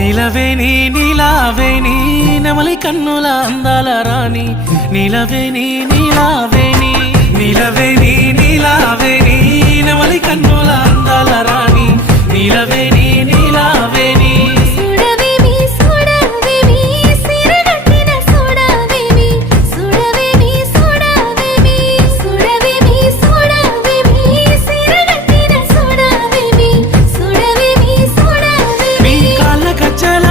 నీలవేణి నీలావేణి నెమలి కన్నుల అందాల రాణి నీలవేణి నీలావేణి నీలవేణి నీలావేణి నెమలి కన్నుల అందాల రాణి నీలవేణి నీలావేణి నీ కాళ్ళ కచ్చల